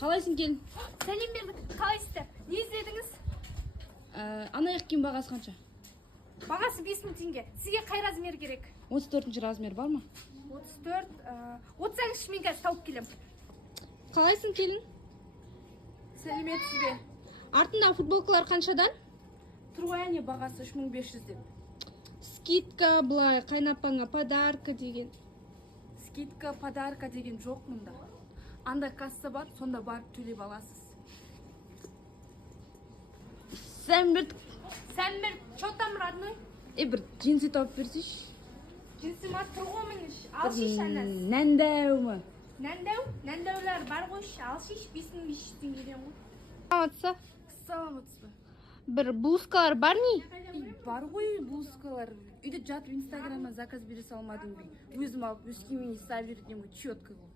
Қалайсың келін? Сәлем бердік. Қалайсыздар? Не іздедіңіз? Ана аяқ киім бағасы қанша? Бағасы 5000 теңге. Сізге қай размер керек? 34-ші размер бар ма? 34. Отсаңызшы мен қазір тауып келем. Қалайсың келін? Сәлеметсіз бе? Артында футболкалар қаншадан? Труяне бағасы 3500 деп. Скидка былай, қайнапаңа подарка деген. Скидка, подарка деген жоқ мұнда. Анда касса бар, сонда барып төлеп аласыз. Сәмбір, Что там, родной? бір джинсы тауып берсейші. Jinsimat тұрғымыныш. Алшиш анас. Нәндәу ма? Нәндәулер бар қойш. Алшиш 5500 теңгеден ғой. Саламатса? Саламатсыз ба? Бір блузкалар бар не? Бар ғой блузкалар. Үйде жатып инстаграмнан заказ бере салмадың бе? Өзім алып өскемен иса бердім ғой, четко ғой.